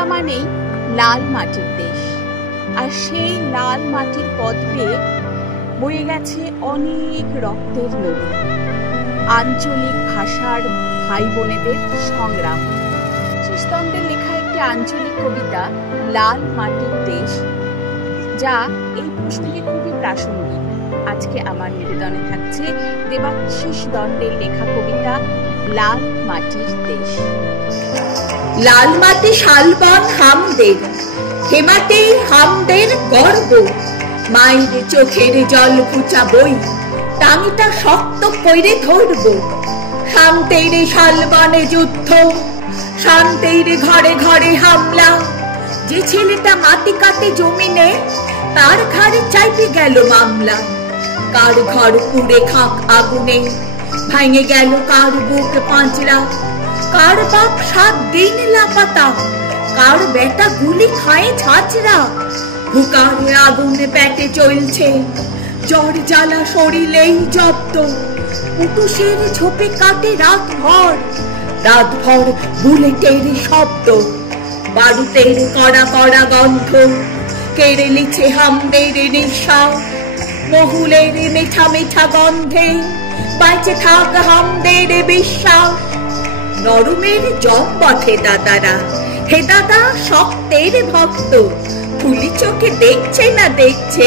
বাংলা মানেই লাল মাটির দেশ, আর সেই লাল মাটির পথ বেয়ে বয়ে গেছে অনেক রক্তের নদী, আঞ্চলিক ভাষার ভাই বোনেদের সংগ্রাম। শেষতন্ত্রের লেখা একটি আঞ্চলিক কবিতা লাল মাটির দেশ, যা এই প্রশ্নকে খুবই প্রাসঙ্গিক। আজকে আমার নিবেদনে থাকছে দেবাশিস দণ্ডের লেখা কবিতা লাল মাটির দেশ। লাল মাটি শালবন হামদের, হেমাতে হামদের গর্ব, মায়ের চোখের জল ঘুচা বই টাঙিটা শক্ত কইরে ধরব। শান্তের শালবনে যুদ্ধ, শান্তের ঘরে ঘরে হামলা, যে ছেলেটা মাটি কাটে জমিনে তার ঘরে চাইতে গেল মামলা। কার ঘর পুড়ে খাক আগুনে, ভাঙে গেল কার বুক পাঁচড়া, কার বাপ 7 দিন লাপাতা, কার বেটা গুলি খায় ছাঁচড়া। হুকারে আগুনে পেটে চলছে, জ্বর জ্বালা শরীরেই জব্দ, পুটুসের ঝোপে কাটে রাত ভর বুলেটের শব্দ। বারুদের কড়া কড়া গন্ধ কেড়ে লিছে হামদের নিঃশ্বাস, মহুলের মিঠা মিঠা গন্ধে বাইচে থাক হামদের বিশ্বাস। নরমের জম বটে দাদারা, হে দাদা শক্তের ভক্ত, তুলি চোখে দেখছে না দেখছে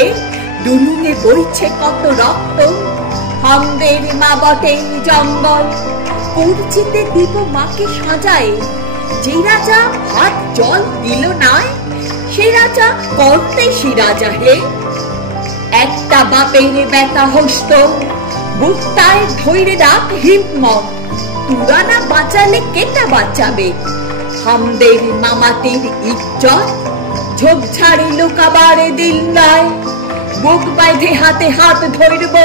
দুলুনে বইছে কত রক্ত। হামদের মা বটে জঙ্গল, পরিচিতে দিব মাকে সাজায়, যে রাজা ভাত জল দিল নাই সে রাজা করতে সে রাজা হে। একটা বাপের বেটা হস্ত, বুকটায় ধৈর্য রাখ হিম্মত, তুরা না বাঁচালে কেটা বাঁচাবে। হামদের মামাটির ইজ্জত ঝোপঝাড়ে লুকাবার দিল নাই, বুক বাইধে হাতে হাত ধরব,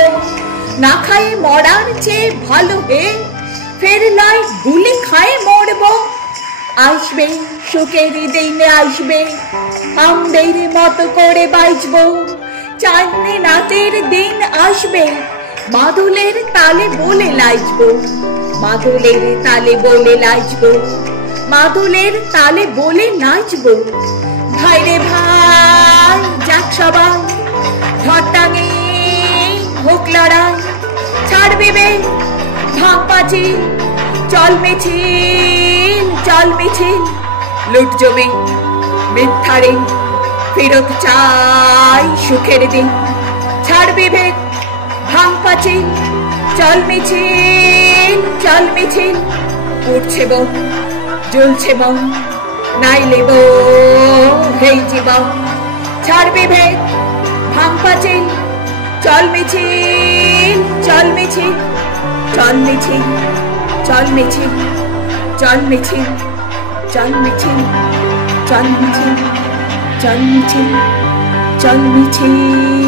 না খায়ে মরার চেয়ে ভালো হে, ফের লাই গুলি খায়ে মরব। আসবে সুখের দিনে আসবে, হামদের মতো করে বাঁচব, চাঁদনি রাতের দিন আসবে, মাদুলের তালে বলে লাইজব, মাদুলের তালে বলে লাইজব, মাদুলের তালে বলে নাচব। ভাই রে ভাই যাক সবাই, ধরটাঙে হোক লড়াই, ছাড়বে বে ভাঙ পাঁচিল, চল মিছিল চল মিছিল, লুট জমি মিথ্যারে ফেরত চাই সুখের দিন। ছাড়বে ভেদ ভাঙ পাঁচিল, চল মিছিল উঠছে বন জ্বলছে মন, নাইলে হেই জীবন। ছাড়বে ভেদ ভাঙ পাঁচিল, চল মিছিল চল মিছিল চল মিছিল চল মিছিল চল মিছিল চল মিছিল চল মিছিল চল মিছিল চল মিছিল।